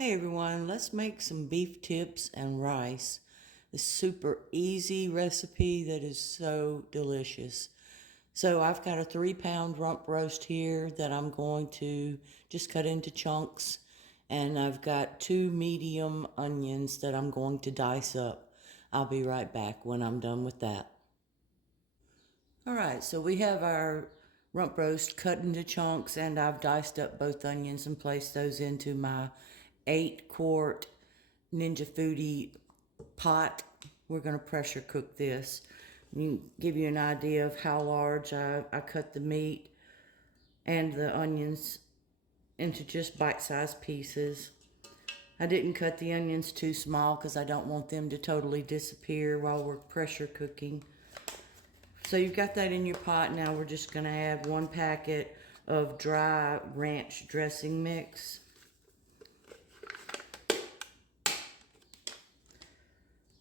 Hey everyone, let's make some beef tips and rice. This super easy recipe that is so delicious. So I've got a 3-pound rump roast here that I'm going to just cut into chunks. And I've got 2 medium onions that I'm going to dice up. I'll be right back when I'm done with that. Alright, so we have our rump roast cut into chunks, and I've diced up both onions and placed those into my 8-quart Ninja Foodie pot. We're going to pressure cook this. Give you an idea of how large I cut the meat and the onions into just bite-sized pieces. I didn't cut the onions too small because I don't want them to totally disappear while we're pressure cooking. So you've got that in your pot. Now we're just going to add 1 packet of dry ranch dressing mix.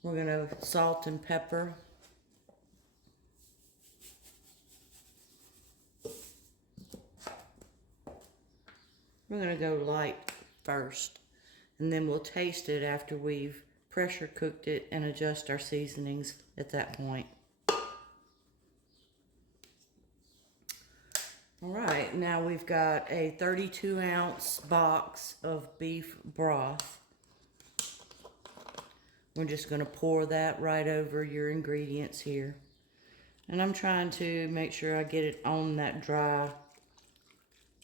We're going to salt and pepper. We're going to go light first, and then we'll taste it after we've pressure cooked it and adjust our seasonings at that point. All right, now we've got a 32-ounce box of beef broth. We're just going to pour that right over your ingredients here. And I'm trying to make sure I get it on that dry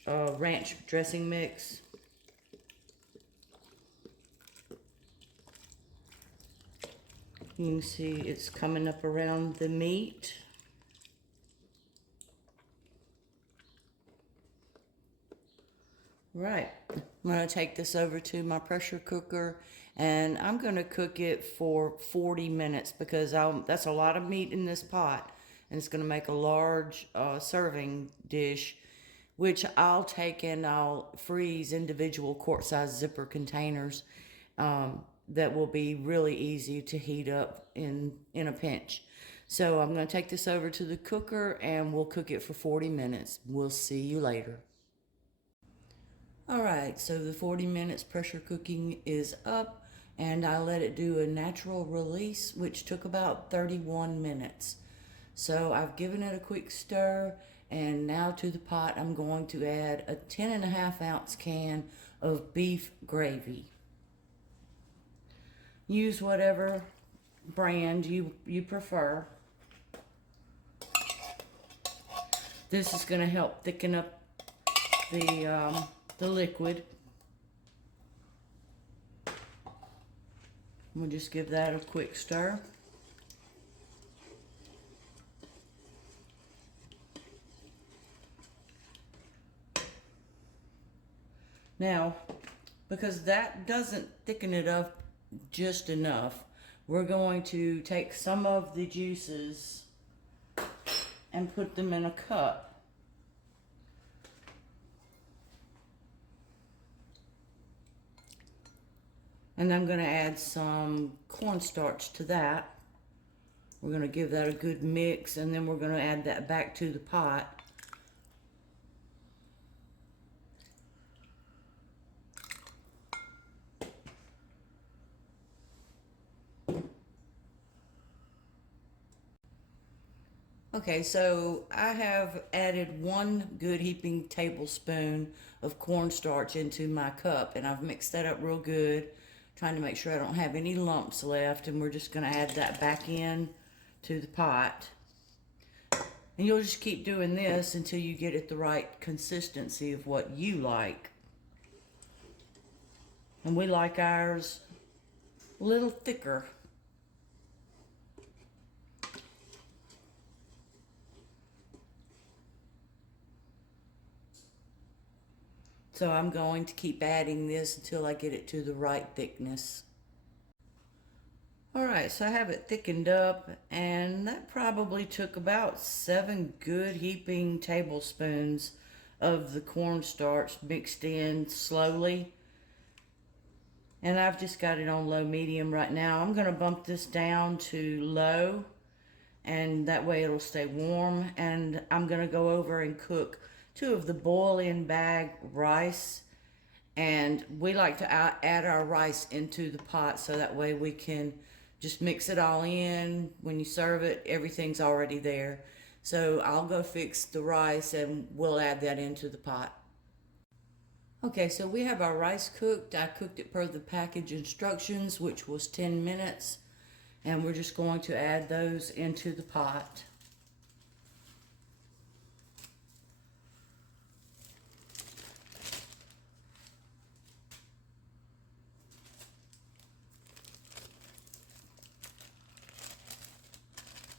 ranch dressing mix. You can see it's coming up around the meat. Right, I'm going to take this over to my pressure cooker, and I'm going to cook it for 40 minutes because that's a lot of meat in this pot, and it's going to make a large serving dish, which I'll take and I'll freeze individual quart-sized zipper containers that will be really easy to heat up in a pinch. So I'm going to take this over to the cooker and we'll cook it for 40 minutes. We'll see you later. Alright, so the 40 minutes pressure cooking is up, and I let it do a natural release, which took about 31 minutes. So I've given it a quick stir, and now to the pot I'm going to add a 10.5-ounce can of beef gravy. Use whatever brand you prefer. This is going to help thicken up the liquid. We'll just give that a quick stir. Now, because that doesn't thicken it up just enough, we're going to take some of the juices and put them in a cup. And I'm going to add some cornstarch to that. We're going to give that a good mix, and then we're going to add that back to the pot. Okay, so I have added 1 good heaping tablespoon of cornstarch into my cup, and I've mixed that up real good, trying to make sure I don't have any lumps left, and we're just going to add that back in to the pot. And you'll just keep doing this until you get it the right consistency of what you like. And we like ours a little thicker. So I'm going to keep adding this until I get it to the right thickness. Alright, so I have it thickened up, and that probably took about 7 good heaping tablespoons of the cornstarch mixed in slowly. And I've just got it on low medium right now. I'm going to bump this down to low, and that way it'll stay warm. And I'm going to go over and cook 2 of the boil-in bag rice And we like to add our rice into the pot so that way we can just mix it all in. When you serve it, everything's already there. So I'll go fix the rice and we'll add that into the pot. Okay, so we have our rice cooked. I cooked it per the package instructions, which was 10 minutes. And we're just going to add those into the pot.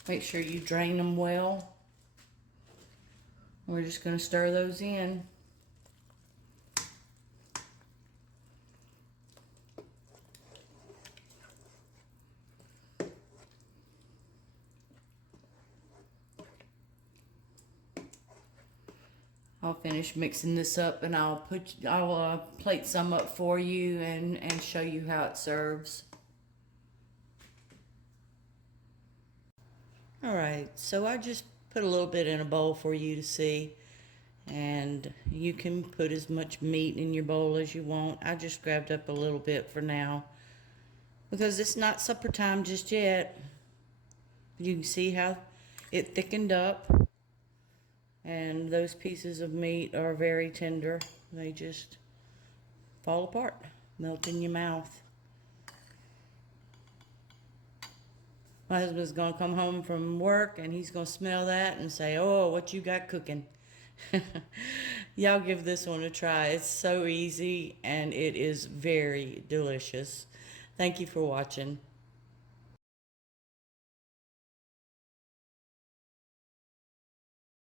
Make sure you drain them well. We're just going to stir those in. I'll finish mixing this up and I'll plate some up for you and show you how it serves. Alright, so I just put a little bit in a bowl for you to see, and you can put as much meat in your bowl as you want. I just grabbed up a little bit for now because it's not supper time just yet. You can see how it thickened up, and those pieces of meat are very tender. They just fall apart, melt in your mouth. My husband's going to come home from work and he's going to smell that and say, "Oh, what you got cooking?" Y'all give this one a try. It's so easy and it is very delicious. Thank you for watching.